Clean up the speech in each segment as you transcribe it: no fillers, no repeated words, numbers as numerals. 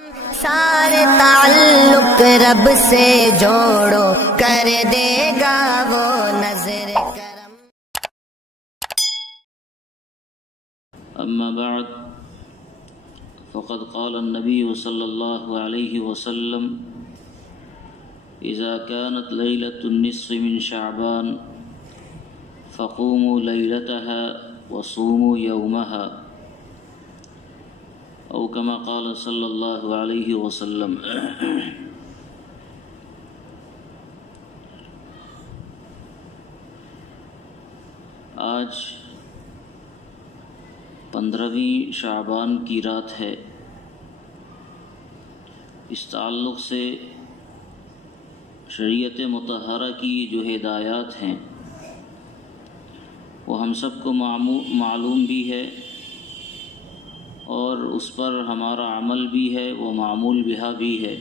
سارے تعلق رب سے جوڑو، کر دے گا وہ نظر کرم۔ اما بعد فقد قال النبي صلى الله عليه وسلم اذا كانت ليلة النصف من شعبان فقوموا ليلتها وصوموا يومها، او كما قال صلی اللہ علیہ وسلم۔ آج 15ویں شعبان کی رات ہے۔ اس تعلق سے شریعت مطہرہ کی جو ہدایات ہیں وہ ہم سب کو معلوم بھی ہے، اور اس پر ہمارا عمل بھی ہے، وہ معمول بہا بھی ہے۔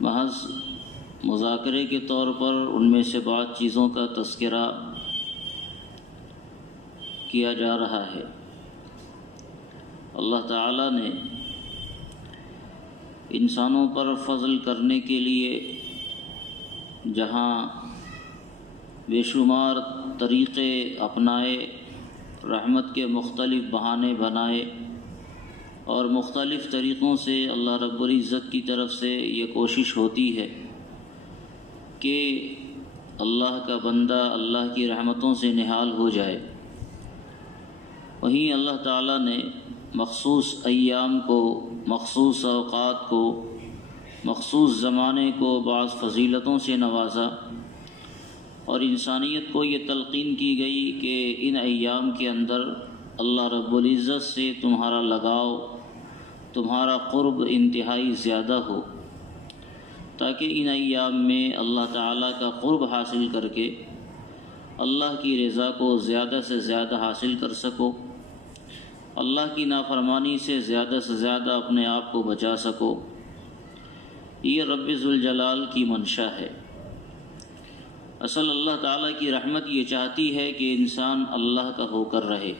محض مذاکرے کے طور پر ان میں سے بعض چیزوں کا تذکرہ کیا جا رہا ہے۔ اللہ تعالیٰ نے انسانوں پر فضل کرنے کے لیے جہاں بے شمار طریقے اپنائے، رحمت کے مختلف بہانے بنائے، اور مختلف طریقوں سے اللہ رب العزت کی طرف سے یہ کوشش ہوتی ہے کہ اللہ کا بندہ اللہ کی رحمتوں سے نہال ہو جائے۔ وہیں اللہ تعالیٰ نے مخصوص ایام کو، مخصوص اوقات کو، مخصوص زمانے کو بعض فضیلتوں سے نوازا، اور انسانیت کو یہ تلقین کی گئی کہ ان ایام کے اندر اللہ رب العزت سے تمہارا لگاؤ، تمہارا قرب انتہائی زیادہ ہو، تاکہ ان ایام میں اللہ تعالیٰ کا قرب حاصل کر کے اللہ کی رضا کو زیادہ سے زیادہ حاصل کر سکو، اللہ کی نافرمانی سے زیادہ اپنے آپ کو بچا سکو۔ یہ رب ذوالجلال کی منشا ہے۔ اصل اللہ تعالیٰ کی رحمت یہ چاہتی ہے کہ انسان اللہ کا ہو کر رہے،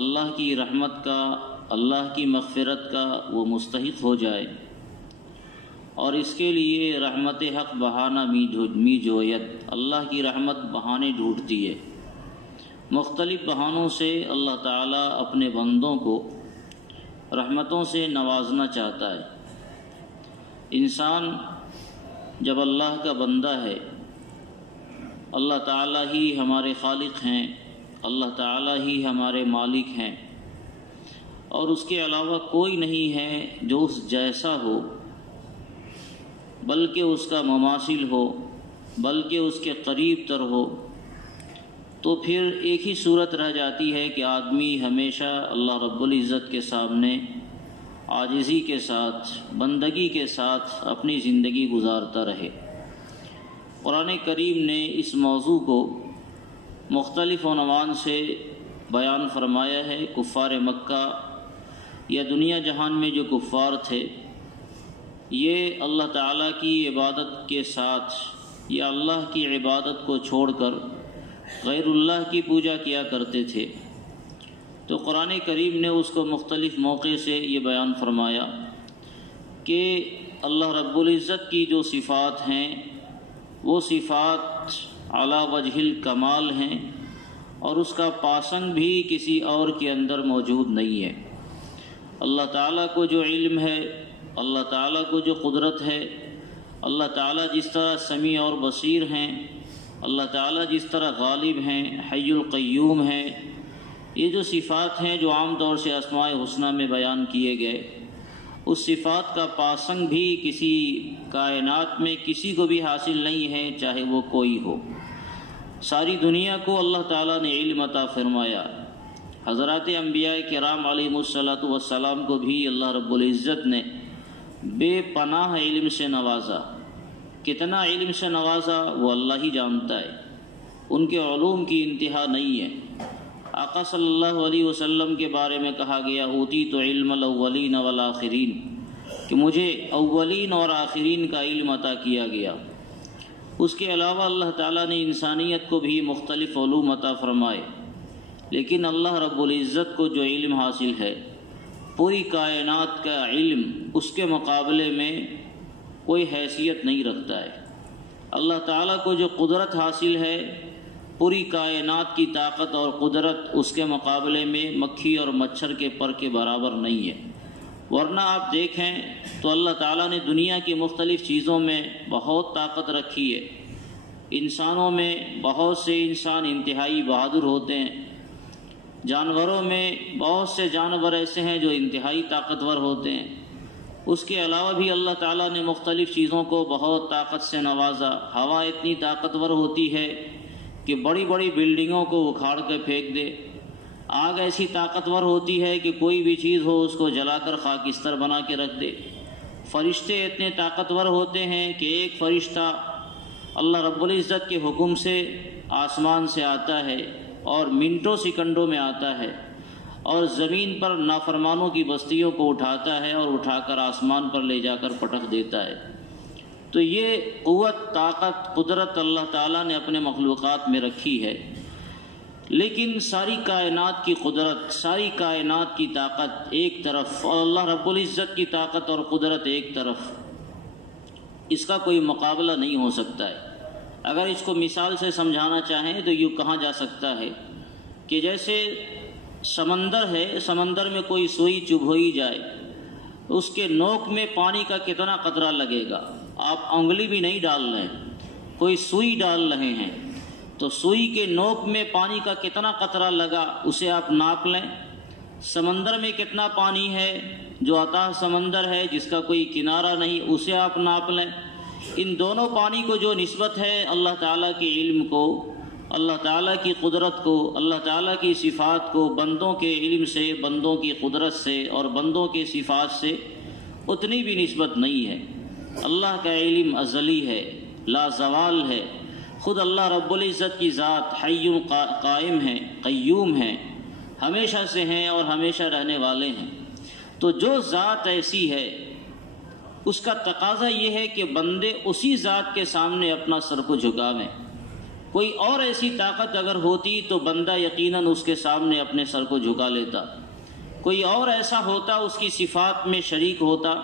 اللہ کی رحمت کا، اللہ کی مغفرت کا وہ مستحق ہو جائے، اور اس کے لیے رحمت حق بہانہ می جوید، اللہ کی رحمت بہانے ڈھونڈتی ہے۔ مختلف بہانوں سے اللہ تعالیٰ اپنے بندوں کو رحمتوں سے نوازنا چاہتا ہے۔ انسان جب اللہ کا بندہ ہے، اللہ تعالیٰ ہی ہمارے خالق ہیں، اللہ تعالیٰ ہی ہمارے مالک ہیں، اور اس کے علاوہ کوئی نہیں ہے جو اس جیسا ہو، بلکہ اس کا مماثل ہو، بلکہ اس کے قریب تر ہو، تو پھر ایک ہی صورت رہ جاتی ہے کہ آدمی ہمیشہ اللہ رب العزت کے سامنے عاجزی کے ساتھ، بندگی کے ساتھ اپنی زندگی گزارتا رہے۔ قرآن کریم نے اس موضوع کو مختلف عنوان سے بیان فرمایا ہے۔ کفار مکہ یا دنیا جہان میں جو کفار تھے، یہ اللہ تعالیٰ کی عبادت کے ساتھ یا اللہ کی عبادت کو چھوڑ کر غیر اللہ کی پوجا کیا کرتے تھے، تو قرآن کریم نے اس کو مختلف موقع سے یہ بیان فرمایا کہ اللہ رب العزت کی جو صفات ہیں وہ صفات علی وجہ الکمال ہیں، اور اس کا پاسنگ بھی کسی اور کے اندر موجود نہیں ہے۔ اللہ تعالیٰ کو جو علم ہے، اللہ تعالیٰ کو جو قدرت ہے، اللہ تعالیٰ جس طرح سمیع اور بصیر ہیں، اللہ تعالیٰ جس طرح غالب ہیں، حی القیوم ہیں، یہ جو صفات ہیں جو عام طور سے اسماء الحسنی میں بیان کیے گئے، اس صفات کا پاسنگ بھی کسی کائنات میں کسی کو بھی حاصل نہیں ہے، چاہے وہ کوئی ہو۔ ساری دنیا کو اللہ تعالیٰ نے علم عطا فرمایا۔ حضرات انبیاء کرام علیہم الصلاۃ والسلام کو بھی اللہ رب العزت نے بے پناہ علم سے نوازا۔ کتنا علم سے نوازا وہ اللہ ہی جانتا ہے، ان کے علوم کی انتہا نہیں ہے۔ آقا صلی اللہ علیہ وسلم کے بارے میں کہا گیا، اوتیت علم الاولین والآخرین، کہ مجھے اولین اور آخرین کا علم عطا کیا گیا۔ اس کے علاوہ اللہ تعالیٰ نے انسانیت کو بھی مختلف علوم عطا فرمائے، لیکن اللہ رب العزت کو جو علم حاصل ہے پوری کائنات کا علم اس کے مقابلے میں کوئی حیثیت نہیں رکھتا ہے۔ اللہ تعالیٰ کو جو قدرت حاصل ہے، پوری کائنات کی طاقت اور قدرت اس کے مقابلے میں مکھی اور مچھر کے پر کے برابر نہیں ہے۔ ورنہ آپ دیکھیں تو اللہ تعالیٰ نے دنیا کی مختلف چیزوں میں بہت طاقت رکھی ہے۔ انسانوں میں بہت سے انسان انتہائی بہادر ہوتے ہیں، جانوروں میں بہت سے جانور ایسے ہیں جو انتہائی طاقتور ہوتے ہیں۔ اس کے علاوہ بھی اللہ تعالیٰ نے مختلف چیزوں کو بہت طاقت سے نوازا۔ ہوا اتنی طاقتور ہوتی ہے کہ بڑی بڑی بلڈنگوں کو اکھاڑ کے پھینک دے۔ آگ ایسی طاقتور ہوتی ہے کہ کوئی بھی چیز ہو اس کو جلا کر خاکستر بنا کے رکھ دے۔ فرشتے اتنے طاقتور ہوتے ہیں کہ ایک فرشتہ اللہ رب العزت کے حکم سے آسمان سے آتا ہے اور منٹوں سیکنڈوں میں آتا ہے اور زمین پر نافرمانوں کی بستیوں کو اٹھاتا ہے اور اٹھا کر آسمان پر لے جا کر پٹک دیتا ہے۔ تو یہ قوت، طاقت، قدرت اللہ تعالیٰ نے اپنے مخلوقات میں رکھی ہے۔ لیکن ساری کائنات کی قدرت، ساری کائنات کی طاقت ایک طرف اور اللہ رب العزت کی طاقت اور قدرت ایک طرف، اس کا کوئی مقابلہ نہیں ہو سکتا ہے۔ اگر اس کو مثال سے سمجھانا چاہیں تو یوں کہا جا سکتا ہے کہ جیسے سمندر ہے، سمندر میں کوئی سوئی چبھوئی جائے، اس کے نوک میں پانی کا کتنا قطرہ لگے گا؟ آپ انگلی بھی نہیں ڈال رہے ہیں، کوئی سوئی ڈال رہے ہیں، تو سوئی کے نوک میں پانی کا کتنا قطرہ لگا اسے آپ ناپ لیں۔ سمندر میں کتنا پانی ہے، جو اتاہ سمندر ہے جس کا کوئی کنارہ نہیں، اسے آپ ناپ لیں۔ ان دونوں پانی کو جو نسبت ہے اللہ تعالیٰ کے علم کو، اللہ تعالیٰ کی قدرت کو، اللہ تعالیٰ کی صفات کو بندوں کے علم سے، بندوں کی قدرت سے اور بندوں کے صفات سے اتنی بھی نسبت نہیں ہے۔ اللہ کا علم ازلی ہے، لا زوال ہے۔ خود اللہ رب العزت کی ذات حی قائم ہے، قیوم ہے، ہمیشہ سے ہیں اور ہمیشہ رہنے والے ہیں۔ تو جو ذات ایسی ہے اس کا تقاضا یہ ہے کہ بندے اسی ذات کے سامنے اپنا سر کو جھکاویں۔ کوئی اور ایسی طاقت اگر ہوتی تو بندہ یقیناً اس کے سامنے اپنے سر کو جھکا لیتا۔ کوئی اور ایسا ہوتا، اس کی صفات میں شریک ہوتا،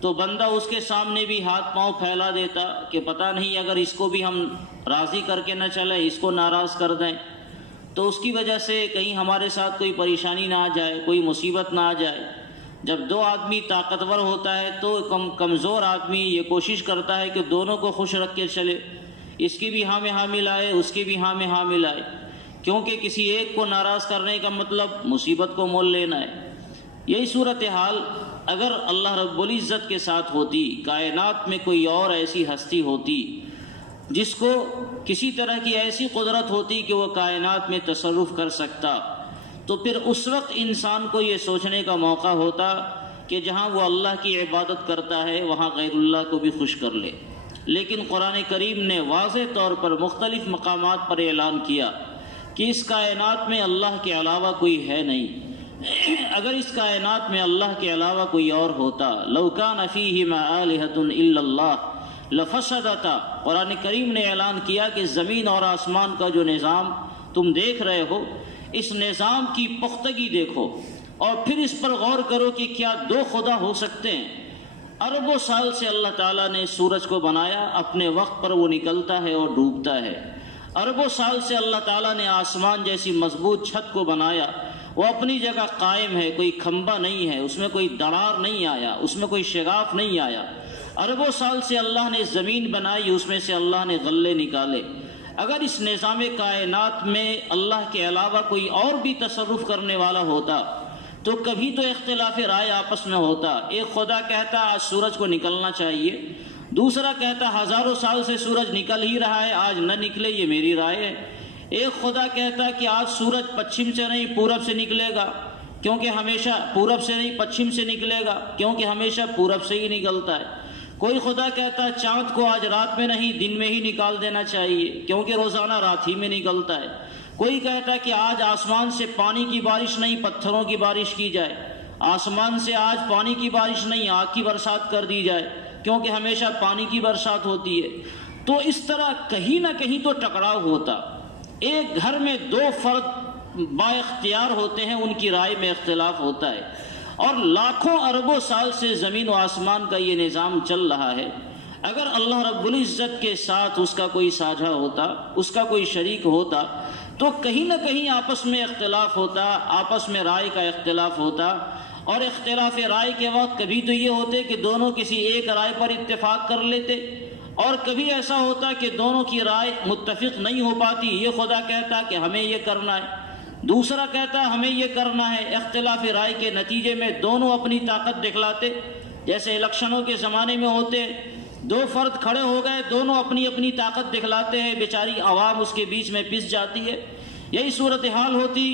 تو بندہ اس کے سامنے بھی ہاتھ پاؤں پھیلا دیتا کہ پتہ نہیں اگر اس کو بھی ہم راضی کر کے نہ چلیں، اس کو ناراض کر دیں تو اس کی وجہ سے کہیں ہمارے ساتھ کوئی پریشانی نہ آ جائے، کوئی مصیبت نہ آ جائے۔ جب دو آدمی طاقتور ہوتا ہے تو کمزور آدمی یہ کوشش کرتا ہے کہ دونوں کو خوش رکھ کے چلے، اس کی بھی ہاں میں ہاں ملائے، اس کی بھی ہاں میں ہاں ملائے، کیونکہ کسی ایک کو ناراض کرنے کا مطلب مصیبت کو مول لینا ہے۔ یہی صورتحال اگر اللہ رب العزت کے ساتھ ہوتی، کائنات میں کوئی اور ایسی ہستی ہوتی جس کو کسی طرح کی ایسی قدرت ہوتی کہ وہ کائنات میں تصرف کر سکتا، تو پھر اس وقت انسان کو یہ سوچنے کا موقع ہوتا کہ جہاں وہ اللہ کی عبادت کرتا ہے وہاں غیر اللہ کو بھی خوش کر لے۔ لیکن قرآن کریم نے واضح طور پر مختلف مقامات پر اعلان کیا کہ اس کائنات میں اللہ کے علاوہ کوئی ہے نہیں۔ اگر اس کائنات میں اللہ کے علاوہ کوئی اور ہوتا، لو کان فیہما آلہۃ الا اللہ لفسدتا، قرآن کریم نے اعلان کیا کہ زمین اور آسمان کا جو نظام تم دیکھ رہے ہو، اس نظام کی پختگی دیکھو اور پھر اس پر غور کرو کہ کیا دو خدا ہو سکتے ہیں۔ اربوں سال سے اللہ تعالیٰ نے سورج کو بنایا، اپنے وقت پر وہ نکلتا ہے اور ڈوبتا ہے۔ اربوں سال سے اللہ تعالیٰ نے آسمان جیسی مضبوط چھت کو بنایا، وہ اپنی جگہ قائم ہے، کوئی کھمبا نہیں ہے، اس میں کوئی دراڑ نہیں آیا، اس میں کوئی شگاف نہیں آیا۔ اربوں سال سے اللہ نے زمین بنائی، اس میں سے اللہ نے غلے نکالے۔ اگر اس نظام کائنات میں اللہ کے علاوہ کوئی اور بھی تصرف کرنے والا ہوتا تو کبھی تو اختلاف رائے آپس میں ہوتا۔ ایک خدا کہتا آج سورج کو نکلنا چاہیے، دوسرا کہتا ہزاروں سال سے سورج نکل ہی رہا ہے، آج نہ نکلے، یہ میری رائے ہے۔ ایک خدا کہتا کہ آج سورج پچھم سے نہیں پورب سے نکلے گا، کیونکہ ہمیشہ پورب سے نہیں پچھم سے نکلے گا، کیونکہ ہمیشہ پورب سے ہی نکلتا ہے۔ کوئی خدا کہتا ہے چاند کو آج رات میں نہیں دن میں ہی نکال دینا چاہیے، کیونکہ روزانہ رات ہی میں نکلتا ہے۔ کوئی کہتا ہے کہ آج آسمان سے پانی کی بارش نہیں پتھروں کی بارش کی جائے، آسمان سے آج پانی کی بارش نہیں آگ کی برسات کر دی جائے، کیونکہ ہمیشہ پانی کی برسات ہوتی ہے۔ تو اس طرح کہیں نہ کہیں تو ٹکراؤ ہوتا۔ ایک گھر میں دو فرد با اختیار ہوتے ہیں، ان کی رائے میں اختلاف ہوتا ہے، اور لاکھوں اربوں سال سے زمین و آسمان کا یہ نظام چل رہا ہے. اگر اللہ رب العزت کے ساتھ اس کا کوئی ساجھا ہوتا، اس کا کوئی شریک ہوتا، تو کہیں نہ کہیں آپس میں اختلاف ہوتا، آپس میں رائے کا اختلاف ہوتا. اور اختلاف رائے کے وقت کبھی تو یہ ہوتے کہ دونوں کسی ایک رائے پر اتفاق کر لیتے، اور کبھی ایسا ہوتا کہ دونوں کی رائے متفق نہیں ہو پاتی. یہ خدا کہتا کہ ہمیں یہ کرنا ہے، دوسرا کہتا ہمیں یہ کرنا ہے. اختلاف رائے کے نتیجے میں دونوں اپنی طاقت دکھلاتے. جیسے الیکشنوں کے زمانے میں ہوتے، دو فرد کھڑے ہو گئے، دونوں اپنی اپنی طاقت دکھلاتے ہیں، بیچاری عوام اس کے بیچ میں پس جاتی ہے. یہی صورتحال ہوتی.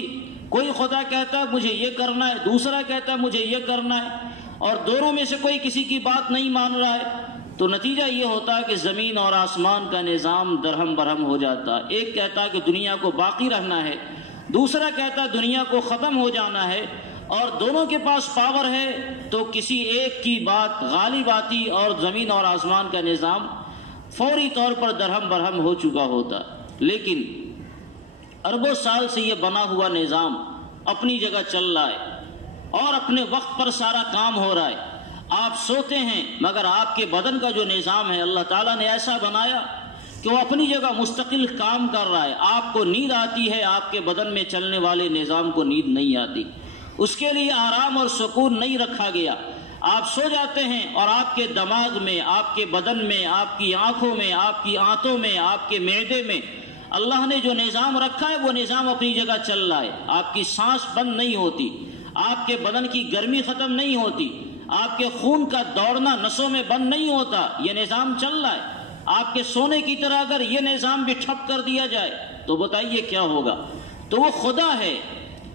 کوئی خدا کہتا مجھے یہ کرنا ہے، دوسرا کہتا مجھے یہ کرنا ہے، اور دونوں میں سے کوئی کسی کی بات نہیں مان رہا ہے. تو نتیجہ یہ ہوتا کہ زمین اور آسمان کا نظام درہم برہم ہو جاتا. ایک کہتا کہ دنیا کو باقی رہنا ہے، دوسرا کہتا دنیا کو ختم ہو جانا ہے. اور دونوں کے پاس پاور ہے تو کسی ایک کی بات غالب آتی اور زمین اور آسمان کا نظام فوری طور پر درہم برہم ہو چکا ہوتا. لیکن اربوں سال سے یہ بنا ہوا نظام اپنی جگہ چل رہا ہے اور اپنے وقت پر سارا کام ہو رہا ہے. آپ سوتے ہیں مگر آپ کے بدن کا جو نظام ہے اللہ تعالیٰ نے ایسا بنایا کہ وہ اپنی جگہ مستقل کام کر رہا ہے. آپ کو نیند آتی ہے، آپ کے بدن میں چلنے والے نظام کو نیند نہیں آتی. اس کے لیے آرام اور سکون نہیں رکھا گیا. آپ سو جاتے ہیں اور آپ کے دماغ میں، آپ کے بدن میں، آپ کی آنکھوں میں، آپ کی آنتوں میں، آپ کے معدے میں اللہ نے جو نظام رکھا ہے وہ نظام اپنی جگہ چل رہا ہے. آپ کی سانس بند نہیں ہوتی، آپ کے بدن کی گرمی ختم نہیں ہوتی، آپ کے خون کا دوڑنا نسوں میں بند نہیں ہوتا. یہ نظام چل رہا ہے. آپ کے سونے کی طرح اگر یہ نظام بھی ٹھپ کر دیا جائے تو بتائیے کیا ہوگا. تو وہ خدا ہے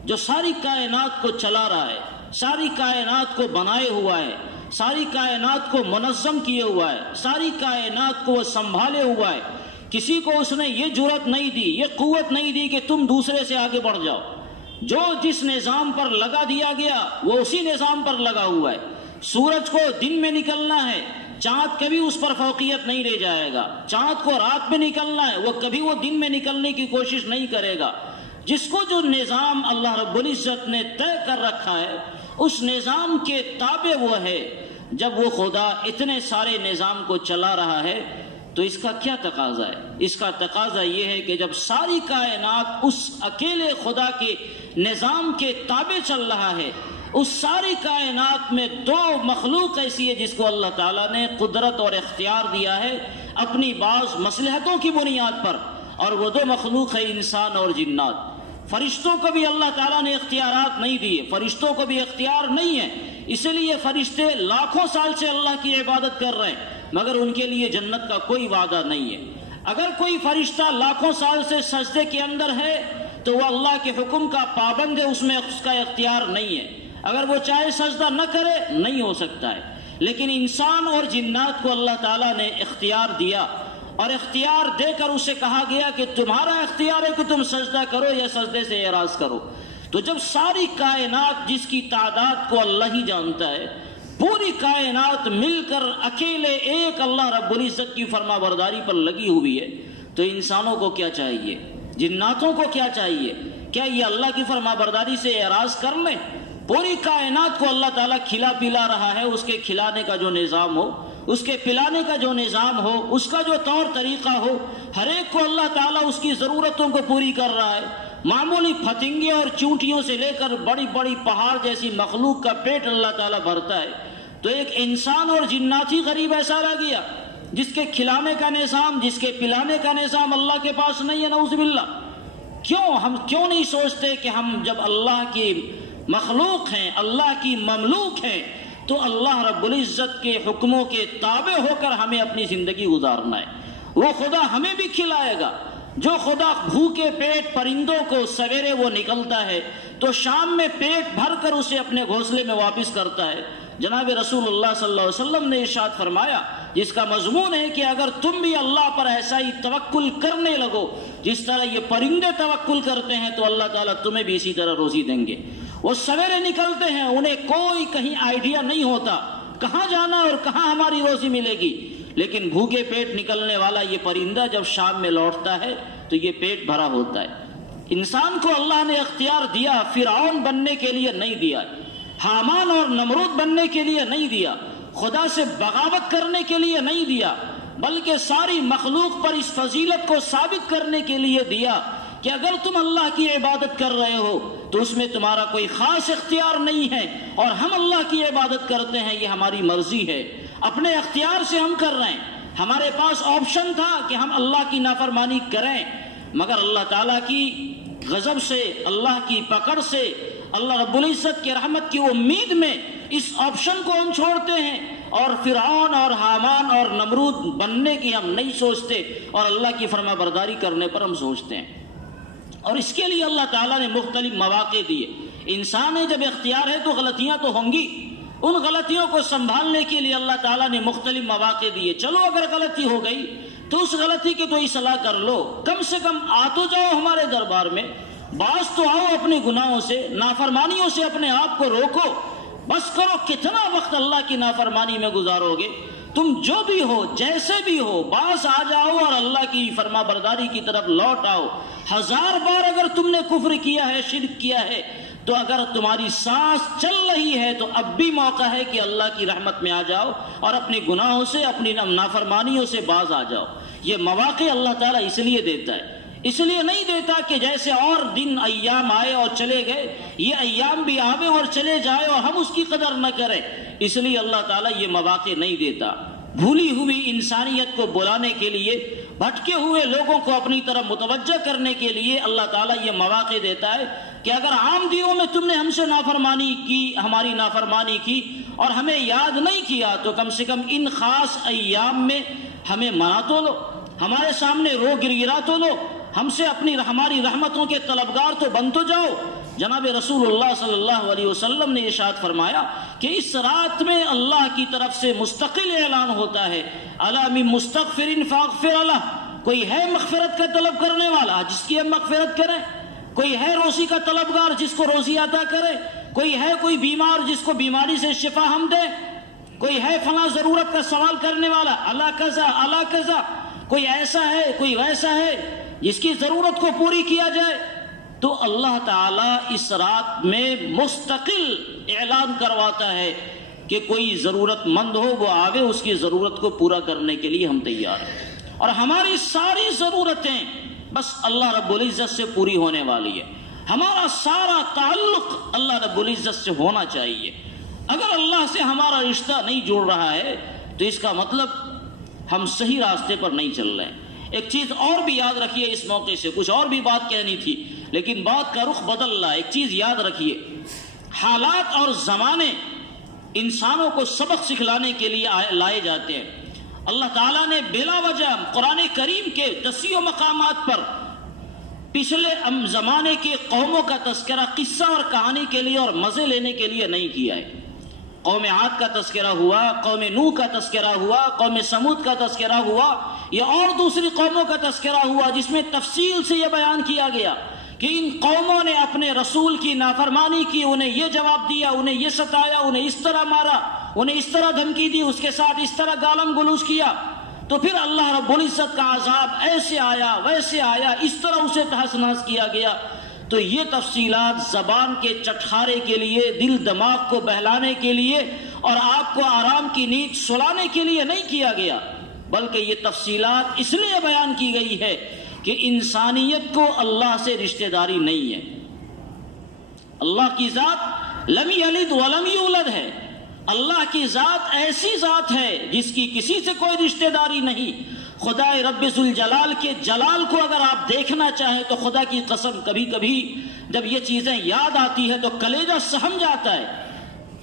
جو ساری کائنات کو چلا رہا ہے، ساری کائنات کو بنائے ہوا ہے، ساری کائنات کو منظم کیے ہوا ہے، ساری کائنات کو وہ سنبھالے ہوا ہے. کسی کو اس نے یہ جرأت نہیں دی، یہ قوت نہیں دی کہ تم دوسرے سے آگے بڑھ جاؤ. جو جس نظام پر لگا دیا گیا وہ اسی نظام پر لگا ہوا ہے. سورج کو دن میں نکلنا ہے، چاند کبھی اس پر فوقیت نہیں لے جائے گا. چاند کو رات میں نکلنا ہے، وہ کبھی وہ دن میں نکلنے کی کوشش نہیں کرے گا. جس کو جو نظام اللہ رب العزت نے طے کر رکھا ہے اس نظام کے تابع وہ ہے. جب وہ خدا اتنے سارے نظام کو چلا رہا ہے تو اس کا کیا تقاضا ہے؟ اس کا تقاضا یہ ہے کہ جب ساری کائنات اس اکیلے خدا کے نظام کے تابع چل رہا ہے، اس ساری کائنات میں دو مخلوق ایسی ہے جس کو اللہ تعالیٰ نے قدرت اور اختیار دیا ہے اپنی بعض مصلحتوں کی بنیاد پر، اور وہ دو مخلوق ہے انسان اور جنات. فرشتوں کو بھی اللہ تعالیٰ نے اختیارات نہیں دیے، فرشتوں کو بھی اختیار نہیں ہے. اسی لیے فرشتے لاکھوں سال سے اللہ کی عبادت کر رہے ہیں مگر ان کے لیے جنت کا کوئی وعدہ نہیں ہے. اگر کوئی فرشتہ لاکھوں سال سے سجدے کے اندر ہے تو وہ اللہ کے حکم کا پابند ہے، اس میں اس کا اختیار نہیں ہے. اگر وہ چاہے سجدہ نہ کرے نہیں ہو سکتا ہے. لیکن انسان اور جنات کو اللہ تعالیٰ نے اختیار دیا، اور اختیار دے کر اسے کہا گیا کہ تمہارا اختیار ہے کہ تم سجدہ کرو یا سجدے سے اعراض کرو. تو جب ساری کائنات جس کی تعداد کو اللہ ہی جانتا ہے، پوری کائنات مل کر اکیلے ایک اللہ رب العزت کی فرما برداری پر لگی ہوئی ہے، تو انسانوں کو کیا چاہیے، جناتوں کو کیا چاہیے؟ کیا یہ اللہ کی فرما برداری سے اعراض کر لیں؟ پوری کائنات کو اللہ تعالیٰ کھلا پلا رہا ہے، اس کے کھلانے کا جو نظام ہو، اس کے پلانے کا جو نظام ہو، اس کا جو طور طریقہ ہو، ہر ایک کو اللہ تعالیٰ اس کی ضرورتوں کو پوری کر رہا ہے. معمولی پھتنگے اور چونٹیوں سے لے کر بڑی بڑی پہاڑ جیسی مخلوق کا پیٹ اللہ تعالیٰ بھرتا ہے. تو ایک انسان اور جناتی غریب ایسا رہ گیا جس کے کھلانے کا نظام، جس کے پلانے کا نظام اللہ کے پاس نہیں ہے. نعوذ باللہ. ہم کیوں نہیں سوچتے کہ ہم جب اللہ کی مخلوق ہیں، اللہ کی مملوک ہیں، تو اللہ رب العزت کے حکموں کے تابع ہو کر ہمیں اپنی زندگی گزارنا ہے. وہ خدا ہمیں بھی کھلائے گا. جو خدا بھوکے پیٹ پرندوں کو سویرے وہ نکلتا ہے تو شام میں پیٹ بھر کر اسے اپنے گھونسلے میں واپس کرتا ہے. جناب رسول اللہ صلی اللہ علیہ وسلم نے ارشاد فرمایا، جس کا مضمون ہے کہ اگر تم بھی اللہ پر ایسا ہی توکل کرنے لگو جس طرح یہ پرندے توکل کرتے ہیں تو اللہ تعالیٰ تمہیں بھی اسی طرح روزی دیں گے. وہ سویرے نکلتے ہیں، انہیں کوئی کہیں آئیڈیا نہیں ہوتا کہاں جانا اور کہاں ہماری روزی ملے گی، لیکن بھوکے پیٹ نکلنے والا یہ پرندہ جب شام میں لوٹتا ہے تو یہ پیٹ بھرا ہوتا ہے. انسان کو اللہ نے اختیار دیا، فرعون بننے کے لیے نہیں دیا. حامان اور نمرود بننے کے لیے نہیں دیا، خدا سے بغاوت کرنے کے لیے نہیں دیا، بلکہ ساری مخلوق پر اس فضیلت کو ثابت کرنے کے لیے دیا کہ اگر تم اللہ کی عبادت کر رہے ہو تو اس میں تمہارا کوئی خاص اختیار نہیں ہے، اور ہم اللہ کی عبادت کرتے ہیں، یہ ہماری مرضی ہے، اپنے اختیار سے ہم کر رہے ہیں۔ ہمارے پاس آپشن تھا کہ ہم اللہ کی نافرمانی کریں، مگر اللہ تعالیٰ کی غضب سے، اللہ کی پکڑ سے، اللہ رب العزت کے رحمت کی امید میں اس آپشن کو ہم چھوڑتے ہیں، اور فرعون اور حامان اور نمرود بننے کی ہم نہیں سوچتے، اور اللہ کی فرما برداری کرنے پر ہم سوچتے ہیں۔ اور اس کے لیے اللہ تعالیٰ نے مختلف مواقع دیے۔ انسان ہے، جب اختیار ہے تو غلطیاں تو ہوں گی، ان غلطیوں کو سنبھالنے کے لیے اللہ تعالیٰ نے مختلف مواقع دیے۔ چلو اگر غلطی ہو گئی تو اس غلطی کی تو اصلاح کر لو، کم سے کم آ تو جاؤ ہمارے دربار میں، باز تو آؤ اپنے گناہوں سے، نافرمانیوں سے اپنے آپ کو روکو۔ بس کرو، کتنا وقت اللہ کی نافرمانی میں گزارو گے؟ تم جو بھی ہو، جیسے بھی ہو، باز آ جاؤ اور اللہ کی فرما برداری کی طرف لوٹ آؤ۔ 1000 بار اگر تم نے کفر کیا ہے، شرک کیا ہے، تو اگر تمہاری سانس چل رہی ہے تو اب بھی موقع ہے کہ اللہ کی رحمت میں آ جاؤ اور اپنے گناہوں سے، اپنی نافرمانیوں سے باز آ جاؤ۔ یہ مواقع اللہ تعالیٰ اس لیے دیتا ہے، اس لیے نہیں دیتا کہ جیسے اور دن ایام آئے اور چلے گئے، یہ ایام بھی آوے اور چلے جائے اور ہم اس کی قدر نہ کریں، اس لیے اللہ تعالیٰ یہ مواقع نہیں دیتا۔ بھولی ہوئی انسانیت کو بلانے کے لیے، بھٹکے ہوئے لوگوں کو اپنی طرف متوجہ کرنے کے لیے اللہ تعالیٰ یہ مواقع دیتا ہے کہ اگر عام دنوں میں تم نے ہم سے نافرمانی کی، ہماری نافرمانی کی اور ہمیں یاد نہیں کیا، تو کم سے کم ان خاص ایام میں ہمیں منا تو لو، ہمارے سامنے رو گرگرا تو لو، ہم سے ہماری رحمتوں کے طلبگار تو بن تو جاؤ۔ جناب رسول اللہ صلی اللہ علیہ وسلم نے ارشاد فرمایا کہ اس رات میں اللہ کی طرف سے مستقل اعلان ہوتا ہے، الا من مستغفر فاغفر لہ، کوئی ہے مغفرت کا طلب کرنے والا جس کی ہم مغفرت کریں، کوئی ہے روزی کا طلبگار جس کو روزی عطا کرے، کوئی ہے کوئی بیمار جس کو بیماری سے شفا ہم دیں، کوئی ہے فلاں ضرورت کا سوال کرنے والا، اللہ قضا اللہ قضا، کوئی ایسا ہے کوئی ویسا ہے جس کی ضرورت کو پوری کیا جائے۔ تو اللہ تعالیٰ اس رات میں مستقل اعلان کرواتا ہے کہ کوئی ضرورت مند ہو وہ آوے، اس کی ضرورت کو پورا کرنے کے لیے ہم تیار ہیں، اور ہماری ساری ضرورتیں بس اللہ رب العزت سے پوری ہونے والی ہے۔ ہمارا سارا تعلق اللہ رب العزت سے ہونا چاہیے۔ اگر اللہ سے ہمارا رشتہ نہیں جڑ رہا ہے تو اس کا مطلب ہم صحیح راستے پر نہیں چل رہے ہیں۔ ایک چیز اور بھی یاد رکھیے، اس موقع سے کچھ اور بھی بات کہنی تھی لیکن بات کا رخ بدل رہا ہے۔ ایک چیز یاد رکھیے، حالات اور زمانے انسانوں کو سبق سکھلانے کے لیے لائے جاتے ہیں۔ اللہ تعالیٰ نے بلا وجہ قرآن کریم کے دسیوں مقامات پر پچھلے زمانے کے قوموں کا تذکرہ قصہ اور کہانی کے لیے اور مزے لینے کے لیے نہیں کیا ہے۔ قوم عاد کا تذکرہ ہوا، قوم نوح کا تذکرہ ہوا، قوم سمود کا تذکرہ ہوا، یا اور دوسری قوموں کا تذکرہ ہوا جس میں تفصیل سے یہ بیان کیا گیا کہ ان قوموں نے اپنے رسول کی نافرمانی کی، انہیں یہ جواب دیا، انہیں یہ ستایا، انہیں اس طرح مارا، انہیں اس طرح دھمکی دی، اس کے ساتھ اس طرح گالم گلوچ کیا، تو پھر اللہ رب العزت کا عذاب ایسے آیا ویسے آیا، اس طرح اسے تہس نہس کیا گیا۔ تو یہ تفصیلات زبان کے چٹخارے کے لیے، دل دماغ کو بہلانے کے لیے اور آپ کو آرام کی نیند سلانے کے لیے نہیں کیا گیا، بلکہ یہ تفصیلات اس لیے بیان کی گئی ہے کہ انسانیت کو اللہ سے رشتہ داری نہیں ہے۔ اللہ کی ذات لم یلد ولم یولد ہے، اللہ کی ذات ایسی ذات ہے جس کی کسی سے کوئی رشتہ داری نہیں۔ خدا رب ذوالجلال کے جلال کو اگر آپ دیکھنا چاہیں تو خدا کی قسم کبھی کبھی جب یہ چیزیں یاد آتی ہے تو کلیجہ سہم جاتا ہے۔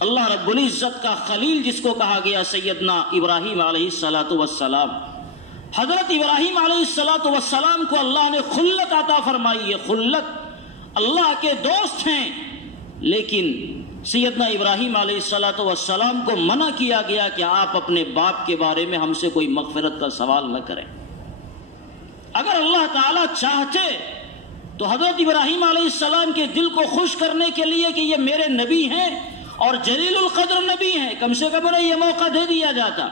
اللہ رب العزت کا خلیل جس کو کہا گیا سیدنا ابراہیم علیہ السلام، حضرت ابراہیم علیہ السلام کو اللہ نے خلت عطا فرمائی ہے۔ خلت اللہ کے دوست ہیں، لیکن سیدنا ابراہیم علیہ السلام کو منع کیا گیا کہ آپ اپنے باپ کے بارے میں ہم سے کوئی مغفرت کا سوال نہ کریں۔ اگر اللہ تعالیٰ چاہتے تو حضرت ابراہیم علیہ السلام کے دل کو خوش کرنے کے لیے کہ یہ میرے نبی ہیں اور جلیل القدر نبی ہیں، کم سے کم انہیں یہ موقع دے دیا جاتا،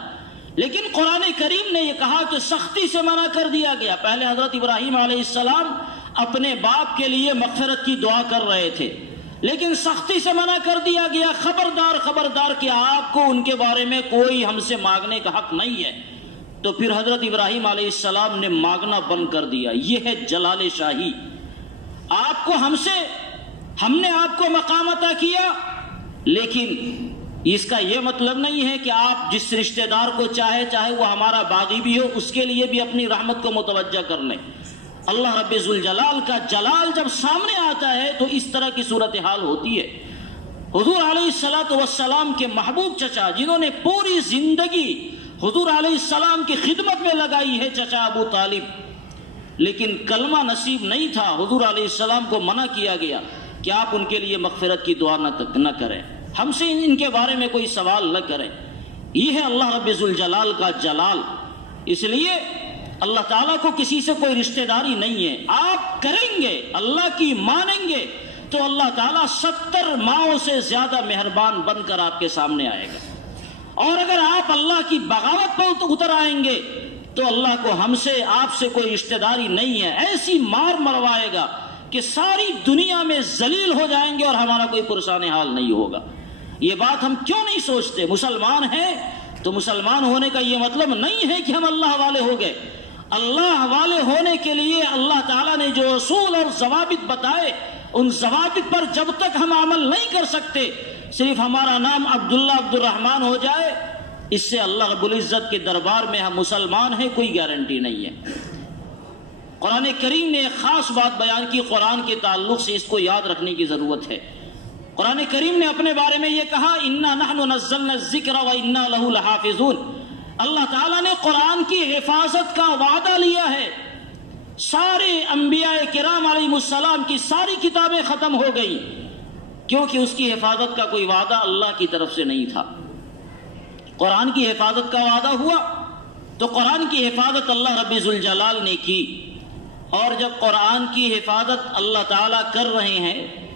لیکن قرآن کریم نے یہ کہا کہ سختی سے منع کر دیا گیا۔ پہلے حضرت ابراہیم علیہ السلام اپنے باپ کے لیے مغفرت کی دعا کر رہے تھے، لیکن سختی سے منع کر دیا گیا، خبردار خبردار کہ آپ کو ان کے بارے میں کوئی ہم سے مانگنے کا حق نہیں ہے۔ تو پھر حضرت ابراہیم علیہ السلام نے مانگنا بند کر دیا۔ یہ ہے جلال شاہی۔ آپ کو ہم نے آپ کو مقام عطا کیا، لیکن اس کا یہ مطلب نہیں ہے کہ آپ جس رشتہ دار کو چاہے وہ ہمارا باغی بھی ہو، اس کے لیے بھی اپنی رحمت کو متوجہ کر لیں۔ اللہ رب ذوالجلال کا جلال جب سامنے آتا ہے تو اس طرح کی صورتحال ہوتی ہے۔ حضور علیہ السلام کے محبوب چچا، جنہوں نے پوری زندگی حضور علیہ السلام کی خدمت میں لگائی ہے، چچا ابو طالب، لیکن کلمہ نصیب نہیں تھا۔ حضور علیہ السلام کو منع کیا گیا کہ آپ ان کے لیے مغفرت کی دعا نہ کریں، ہم سے ان کے بارے میں کوئی سوال نہ کریں۔ یہ ہے اللہ رب ذوالجلال کا جلال۔ اس لیے اللہ تعالیٰ کو کسی سے کوئی رشتہ داری نہیں ہے۔ آپ کریں گے، اللہ کی مانیں گے، تو اللہ تعالیٰ 70 ماؤں سے زیادہ مہربان بن کر آپ کے سامنے آئے گا۔ اور اگر آپ اللہ کی بغاوت پر اتر آئیں گے تو اللہ کو ہم سے آپ سے کوئی رشتہ داری نہیں ہے۔ ایسی مار مروائے گا کہ ساری دنیا میں ذلیل ہو جائیں گے اور ہمارا کوئی پرسان حال نہیں ہوگا۔ یہ بات ہم کیوں نہیں سوچتے؟ مسلمان ہیں تو مسلمان ہونے کا یہ مطلب نہیں ہے کہ ہم اللہ والے ہو گئے۔ اللہ والے ہونے کے لیے اللہ تعالیٰ نے جو اصول اور ضوابط بتائے، ان ضوابط پر جب تک ہم عمل نہیں کر سکتے، صرف ہمارا نام عبداللہ عبد الرحمن ہو جائے، اس سے اللہ رب العزت کے دربار میں ہم مسلمان ہیں کوئی گارنٹی نہیں ہے۔ قرآن کریم نے ایک خاص بات بیان کی، قرآن کے تعلق سے اس کو یاد رکھنے کی ضرورت ہے۔ قرآن کریم نے اپنے بارے میں یہ کہا، اِنَّا نَحْنُ نَزَّلْنَا الذِّكْرَ وَإِنَّا لَهُ لَحَافِظُونَ۔ اللہ تعالیٰ نے قرآن کی حفاظت کا وعدہ لیا ہے۔ سارے انبیاء کرام علیہ السلام کی ساری کتابیں ختم ہو گئی کیونکہ اس کی حفاظت کا کوئی وعدہ اللہ کی طرف سے نہیں تھا۔ قرآن کی حفاظت کا وعدہ ہوا تو قرآن کی حفاظت اللہ رب ذوالجلال نے کی۔ اور جب قرآن کی حفاظت اللہ تعالیٰ کر رہے ہیں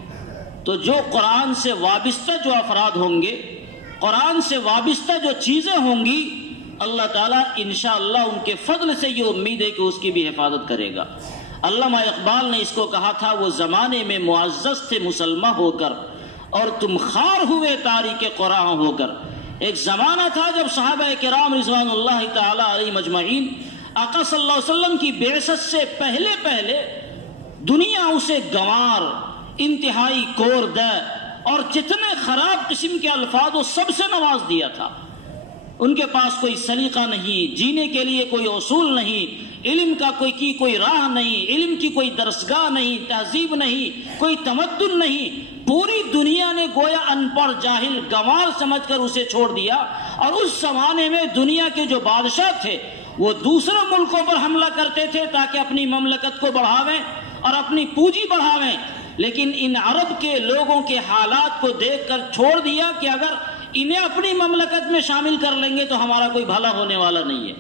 تو جو قرآن سے وابستہ جو افراد ہوں گے، قرآن سے وابستہ جو چیزیں ہوں گی، اللہ تعالیٰ انشاءاللہ ان کے فضل سے یہ امید ہے کہ اس کی بھی حفاظت کرے گا۔ علامہ اقبال نے اس کو کہا تھا، وہ زمانے میں معزز تھے مسلمہ ہو کر، اور تم خار ہوئے تاریک قرآن ہو کر۔ ایک زمانہ تھا جب صحابہ کرام رضوان اللہ تعالی علیہ مجمعین آقا صلی اللہ علیہ وسلم کی بعثت سے پہلے دنیا اسے گنوار، انتہائی کوردہ اور جتنے خراب قسم کے الفاظ و سب سے نواز دیا تھا۔ ان کے پاس کوئی سلیقہ نہیں، جینے کے لیے کوئی اصول نہیں، علم کا کوئی راہ نہیں، علم کی کوئی درسگاہ نہیں، تہذیب نہیں، کوئی تمدن نہیں۔ پوری دنیا نے گویا ان پڑھ، جاہل، گنوار سمجھ کر اسے چھوڑ دیا۔ اور اس زمانے میں دنیا کے جو بادشاہ تھے وہ دوسرے ملکوں پر حملہ کرتے تھے تاکہ اپنی مملکت کو بڑھاویں اور اپنی پونجی بڑھاویں، لیکن ان عرب کے لوگوں کے حالات کو دیکھ کر چھوڑ دیا کہ اگر انہیں اپنی مملکت میں شامل کر لیں گے تو ہمارا کوئی بھلا ہونے والا نہیں ہے،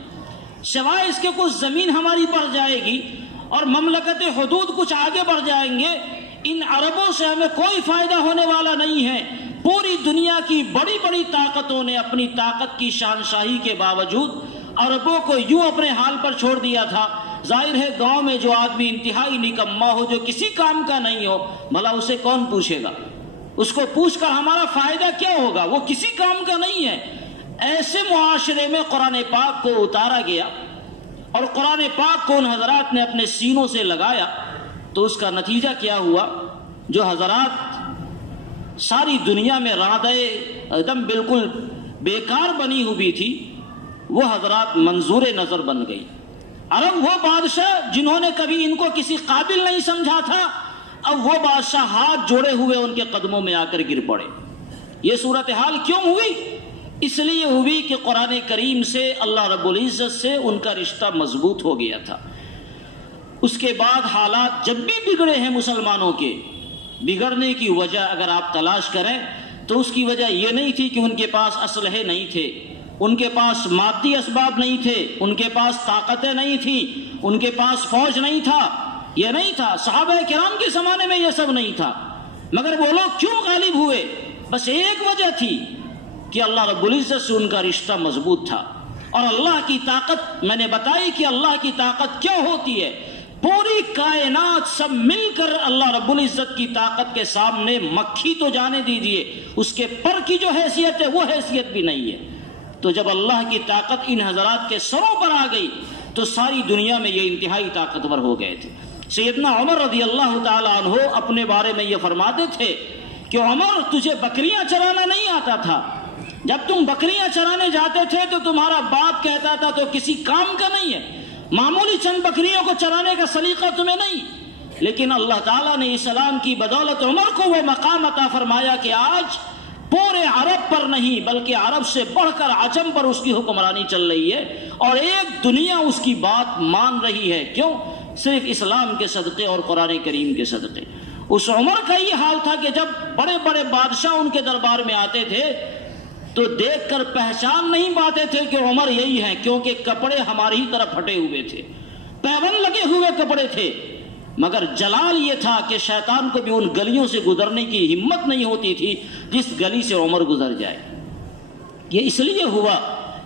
سوائے اس کے کچھ زمین ہماری بڑھ جائے گی اور مملکت حدود کچھ آگے بڑھ جائیں گے، ان عربوں سے ہمیں کوئی فائدہ ہونے والا نہیں ہے۔ پوری دنیا کی بڑی بڑی طاقتوں نے اپنی طاقت کی شانشاہی کے باوجود عربوں کو یوں اپنے حال پر چھوڑ دیا تھا۔ ظاہر ہے گاؤں میں جو آدمی انتہائی نکما ہو، جو کسی کام کا نہیں ہو، بھلا اسے کون پوچھے گا؟ اس کو پوچھ کر ہمارا فائدہ کیا ہوگا؟ وہ کسی کام کا نہیں ہے۔ ایسے معاشرے میں قرآن پاک کو اتارا گیا اور قرآن پاک کو ان حضرات نے اپنے سینوں سے لگایا تو اس کا نتیجہ کیا ہوا؟ جو حضرات ساری دنیا میں راندے ایک دم بالکل بیکار بنی ہوئی تھی، وہ حضرات منظور نظر بن گئی۔ عرب وہ بادشاہ جنہوں نے کبھی ان کو کسی قابل نہیں سمجھا تھا، اب وہ بادشاہ ہاتھ جوڑے ہوئے ان کے قدموں میں آ کر گر پڑے۔ یہ صورتحال کیوں ہوئی؟ اس لیے ہوئی کہ قرآن کریم سے، اللہ رب العزت سے ان کا رشتہ مضبوط ہو گیا تھا۔ اس کے بعد حالات جب بھی بگڑے ہیں مسلمانوں کے، بگڑنے کی وجہ اگر آپ تلاش کریں تو اس کی وجہ یہ نہیں تھی کہ ان کے پاس اسلحے نہیں تھے، ان کے پاس مادی اسباب نہیں تھے، ان کے پاس طاقتیں نہیں تھیں، ان کے پاس فوج نہیں تھا، یہ نہیں تھا۔ صحابہ کرام کے زمانے میں یہ سب نہیں تھا، مگر وہ لوگ کیوں غالب ہوئے؟ بس ایک وجہ تھی کہ اللہ رب العزت سے ان کا رشتہ مضبوط تھا۔ اور اللہ کی طاقت میں نے بتائی کہ اللہ کی طاقت کیا ہوتی ہے۔ پوری کائنات سب مل کر اللہ رب العزت کی طاقت کے سامنے مکھی تو جانے دیجئے، اس کے پر کی جو حیثیت ہے وہ حیثیت بھی نہیں ہے۔ تو جب اللہ کی طاقت ان حضرات کے سروں پر آ گئی تو ساری دنیا میں یہ انتہائی طاقتور ہو گئے تھے۔ سیدنا عمر رضی اللہ تعالی عنہ اپنے بارے میں یہ فرماتے تھے کہ عمر تجھے بکریاں چرانا نہیں آتا تھا، جب تم بکریاں چرانے جاتے تھے تو تمہارا باپ کہتا تھا تو کسی کام کا نہیں ہے، معمولی چند بکریوں کو چرانے کا سلیقہ تمہیں نہیں، لیکن اللہ تعالیٰ نے اسلام کی بدولت عمر کو وہ مقام عطا فرمایا کہ آج پورے عرب پر نہیں بلکہ عرب سے بڑھ کر عجم پر اس کی حکمرانی چل رہی ہے، اور ایک دنیا اس کی بات مان رہی ہے۔ کیوں؟ صرف اسلام کے صدقے اور قرآن کریم کے صدقے۔ اس عمر کا یہ حال تھا کہ جب بڑے بڑے بادشاہ ان کے دربار میں آتے تھے تو دیکھ کر پہچان نہیں پاتے تھے کہ عمر یہی ہیں، کیونکہ کپڑے ہماری ہی طرف پھٹے ہوئے تھے، پیون لگے ہوئے کپڑے تھے، مگر جلال یہ تھا کہ شیطان کو بھی ان گلیوں سے گزرنے کی ہمت نہیں ہوتی تھی جس گلی سے عمر گزر جائے۔ یہ اس لیے ہوا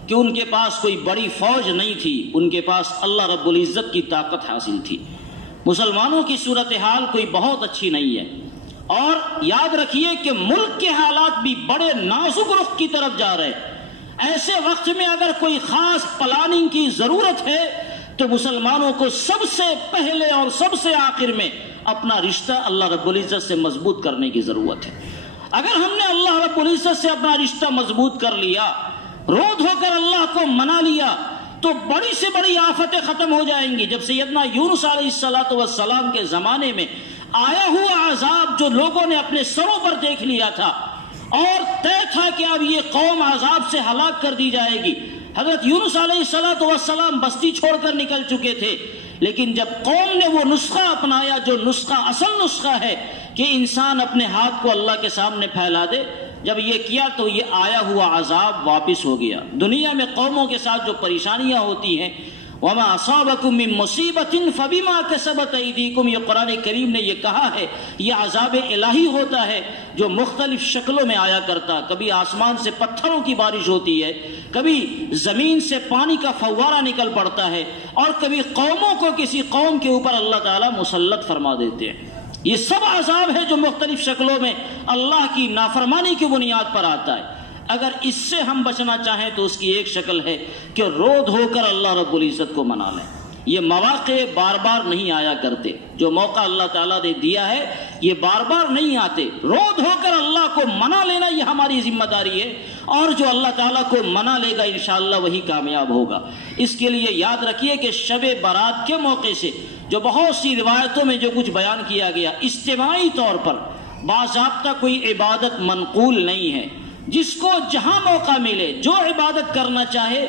کہ ان کے پاس کوئی بڑی فوج نہیں تھی، ان کے پاس اللہ رب العزت کی طاقت حاصل تھی۔ مسلمانوں کی صورتحال کوئی بہت اچھی نہیں ہے، اور یاد رکھیے کہ ملک کے حالات بھی بڑے نازک رخ کی طرف جا رہے ہیں۔ ایسے وقت میں اگر کوئی خاص پلاننگ کی ضرورت ہے تو مسلمانوں کو سب سے پہلے اور سب سے آخر میں اپنا رشتہ اللہ رب العزت سے مضبوط کرنے کی ضرورت ہے۔ اگر ہم نے اللہ رب العزت سے اپنا رشتہ مضبوط کر لیا، رو دھو کر اللہ کو منا لیا، تو بڑی سے بڑی آفتیں ختم ہو جائیں گی۔ جب سیدنا یونس علیہ السلام کے زمانے میں آیا ہوا عذاب جو لوگوں نے اپنے سروں پر دیکھ لیا تھا اور طے تھا کہ اب یہ قوم عذاب سے ہلاک کر دی جائے گی، حضرت یونس علیہ السلام بستی چھوڑ کر نکل چکے تھے، لیکن جب قوم نے وہ نسخہ اپنایا جو نسخہ اصل نسخہ ہے کہ انسان اپنے ہاتھ کو اللہ کے سامنے پھیلا دے، جب یہ کیا تو یہ آیا ہوا عذاب واپس ہو گیا۔ دنیا میں قوموں کے ساتھ جو پریشانیاں ہوتی ہیں، وما اصابکم من مصیبت فبما کسبت ایدیکم، یہ قرآن کریم نے یہ کہا ہے، یہ عذاب الہی ہوتا ہے جو مختلف شکلوں میں آیا کرتا۔ کبھی آسمان سے پتھروں کی بارش ہوتی ہے، کبھی زمین سے پانی کا فوارہ نکل پڑتا ہے، اور کبھی قوموں کو کسی قوم کے اوپر اللہ تعالیٰ مسلط فرما دیتے ہیں۔ یہ سب عذاب ہے جو مختلف شکلوں میں اللہ کی نافرمانی کی بنیاد پر آتا ہے۔ اگر اس سے ہم بچنا چاہیں تو اس کی ایک شکل ہے کہ رو دھو کر اللہ رب العزت کو منا لیں۔ یہ مواقع بار بار نہیں آیا کرتے، جو موقع اللہ تعالیٰ نے دیا ہے یہ بار بار نہیں آتے۔ رو دھو کر اللہ کو منا لینا یہ ہماری ذمہ داری ہے، اور جو اللہ تعالیٰ کو منا لے گا انشاءاللہ وہی کامیاب ہوگا۔ اس کے لیے یاد رکھیے کہ شب برات کے موقع سے جو بہت سی روایتوں میں جو کچھ بیان کیا گیا، اجتماعی طور پر باضابطہ کوئی عبادت منقول نہیں ہے۔ جس کو جہاں موقع ملے جو عبادت کرنا چاہے،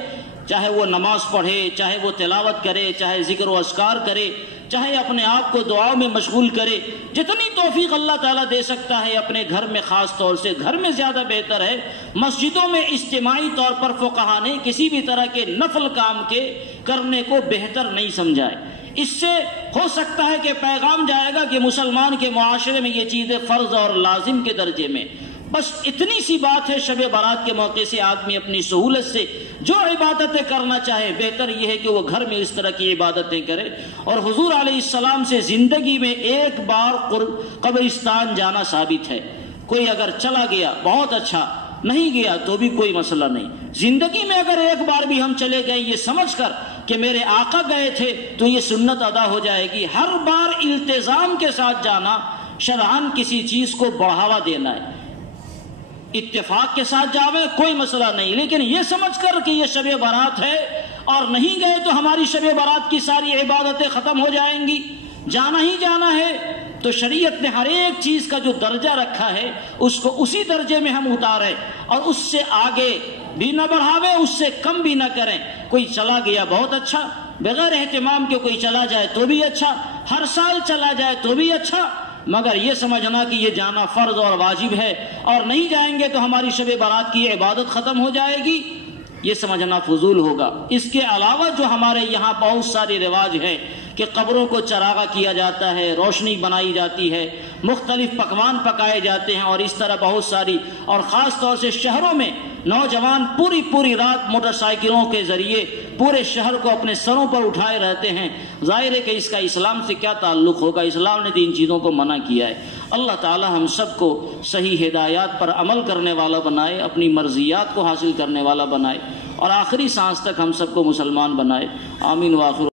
چاہے وہ نماز پڑھے، چاہے وہ تلاوت کرے، چاہے ذکر و اذکار کرے، چاہے اپنے آپ کو دعاؤں میں مشغول کرے، جتنی توفیق اللہ تعالیٰ دے سکتا ہے اپنے گھر میں، خاص طور سے گھر میں زیادہ بہتر ہے۔ مسجدوں میں اجتماعی طور پر فقہا نے کسی بھی طرح کے نفل کام کے کرنے کو بہتر نہیں سمجھا ہے۔ اس سے ہو سکتا ہے کہ پیغام جائے گا کہ مسلمان کے معاشرے میں یہ چیزیں فرض اور لازم کے درجے میں۔ بس اتنی سی بات ہے، شب برات کے موقع سے آدمی اپنی سہولت سے جو عبادتیں کرنا چاہے، بہتر یہ ہے کہ وہ گھر میں اس طرح کی عبادتیں کرے۔ اور حضور علیہ السلام سے زندگی میں ایک بار قبرستان جانا ثابت ہے۔ کوئی اگر چلا گیا بہت اچھا، نہیں گیا تو بھی کوئی مسئلہ نہیں۔ زندگی میں اگر ایک بار بھی ہم چلے گئے یہ سمجھ کر کہ میرے آقا گئے تھے تو یہ سنت ادا ہو جائے گی۔ ہر بار التزام کے ساتھ جانا شرعاً کسی چیز کو بڑھاوا دینا ہے۔ اتفاق کے ساتھ جاوے کوئی مسئلہ نہیں، لیکن یہ سمجھ کر کہ یہ شب برات ہے اور نہیں گئے تو ہماری شب برات کی ساری عبادتیں ختم ہو جائیں گی، جانا ہی جانا ہے۔ تو شریعت نے ہر ایک چیز کا جو درجہ رکھا ہے اس کو اسی درجے میں ہم اتاریں، اور اس سے آگے بھی نہ بڑھاوے، اس سے کم بھی نہ کریں۔ کوئی چلا گیا بہت اچھا، بغیر اہتمام کے کوئی چلا جائے تو بھی اچھا، ہر سال چلا جائے تو بھی اچھا، مگر یہ سمجھنا کہ یہ جانا فرض اور واجب ہے اور نہیں جائیں گے تو ہماری شب برات کی عبادت ختم ہو جائے گی، یہ سمجھنا فضول ہوگا۔ اس کے علاوہ جو ہمارے یہاں بہت سارے رواج ہیں کہ قبروں کو چراغا کیا جاتا ہے، روشنی بنائی جاتی ہے، مختلف پکوان پکائے جاتے ہیں، اور اس طرح بہت ساری، اور خاص طور سے شہروں میں نوجوان پوری رات موٹر سائیکلوں کے ذریعے پورے شہر کو اپنے سروں پر اٹھائے رہتے ہیں. ظاہر ہے کہ اس کا اسلام سے کیا تعلق ہوگا؟ اسلام نے ان چیزوں کو منع کیا ہے. اللہ تعالی ہم سب کو صحیح ہدایات پر عمل کرنے والا بنائے، اپنی مرضیات کو حاصل کرنے والا بنائے، اور آخری سانس تک ہم سب کو مسلمان بنائے. آمین. وآخر